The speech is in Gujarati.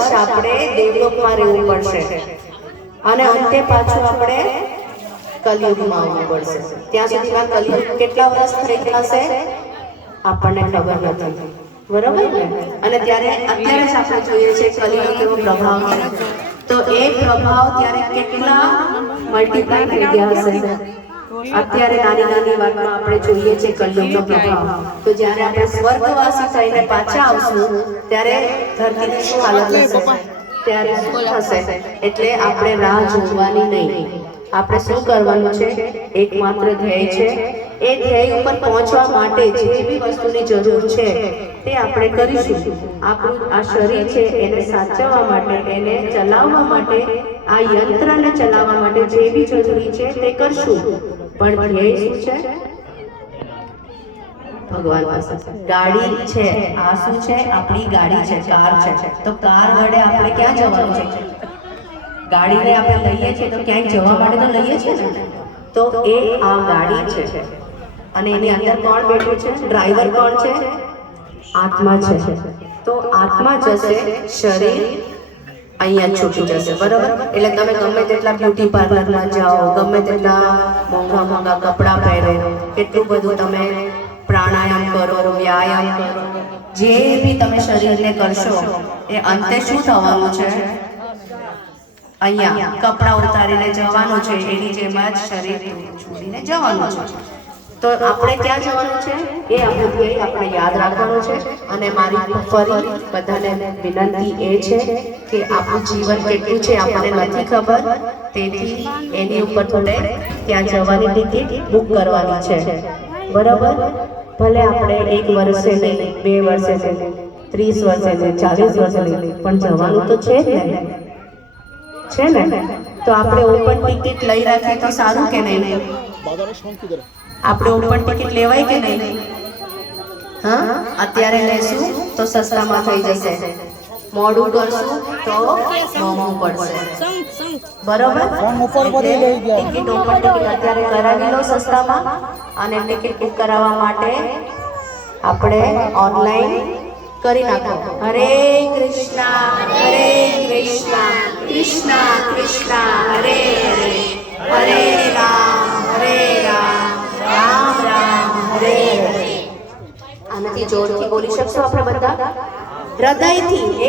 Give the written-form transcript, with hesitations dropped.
વર્ષ આપણે દેવલોકમાં રહેવું પડશે અને અંતે પાછું આપણે કલિયુગમાં આવવું પડશે. ત્યાં સુધીમાં કલિયુગ કેટલા વર્ષ થઈ જશે આપણને ખબર નથી, બરોબર ને? અને ત્યારે અત્યારે જ આપણે જોઈએ છે કલિયુગ એવો પ્રભાવ છે, તો એ પ્રભાવ ત્યારે કેટલા મલ્ટીપ્લાય થઈ ગયા હશે. અત્યારે નાની નાની વાતમાં આપણે જોઈએ છે કલિયુગનો પ્રભાવ. તો જ્યારે આપણે સ્વર્ગવાસી થઈને પાછા આવશું ત્યારે ધરતીની શું હાલત હશે, ત્યારે શું થશે? એટલે આપણે રાહ જોવાની નહીં. આપણે શું કરવાનું છે? એકમાત્ર ધ્યેય છે. એ ધ્યેય ઉપર પહોંચવા માટે જે બી વસ્તુની જરૂર છે તે આપણે કરીશું. આપણું આ શરીર છે એને સાચવવા માટે, એને ચલાવવા માટે, આ યંત્રને ચલાવવા માટે જે બી જરૂરી છે તે કરશું. પણ ધ્યેય શું છે? ભગવાન પાસે. ગાડી છે, આ શું છે? આપણી ગાડી છે, કાર છે. તો કાર વડે આપણે ક્યાં જવાનું છે? ગાડીને આપણે લઈએ છીએ તો ક્યાંય જવા માટે તો લઈએ છીએ ને. તો એ આ ગાડી છે અને એની અંદર કોણ બેઠું છે? ડ્રાઈવર કોણ છે? આત્મા છે. તો આત્મા જશે, શરીર અહીંયા છૂટી જશે, બરાબર? એટલે તમે ગમે તેટલા બ્યુટી પાર્લરમાં જાઓ, ગમે તેટલા મોંઘા મોંઘા કપડાં પહેરો, કેટલું બધું તમે પ્રાણાયામ કરો, વ્યાયામ કરો, જે બી તમે શરીરને કરશો એ અંતે શું થવાનું છે? અહીંયા કપડાં ઉતારીને જવાનું છે, એની જેમ જ શરીર છોડીને જવાનું છે. તો આપણે ક્યાં જવાનું છે એ આપણું ધ્યેય આપણે યાદ રાખવાનું છે. અને મારી ફરી બધાને વિનંતી એ છે કે આપણું જીવન કેટલું છે આપણને નથી ખબર, તેથી એની ઉપર થોડે ત્યાં જવાની ટિકિટ બુક કરવાની છે, બરાબર? ભલે આપણે 1 વર્ષે નહીં, 2 વર્ષે નહીં, 30 વર્ષે નહીં, 40 વર્ષે નહીં, પણ જવાનું તો છે જ ને, છે ને? તો આપણે ઓપન ટિકિટ લઈ રાખીએ તો સારું કે નહીં? આપણે ઓપન ટિકિટ લેવાય કે નહીં? હા, અત્યારે લેશું તો સસ્તામાં થઈ જશે, મોડું કરશું તો મોંઘું પડશે, બરોબર? ટિકિટ ઓપન ટિકિટ અત્યારે કરાવી લો સસ્તામાં. અને ટિકિટ બુક કરાવવા માટે આપણે ઓનલાઈન કરી નાખો. હરે કૃષ્ણ કૃષ્ણ કૃષ્ણ હરે હરે, હરે રામ રામ રામ હરે હરે. આનાથી જોરથી બોલી શકશો આપણે બધા હૃદયથી?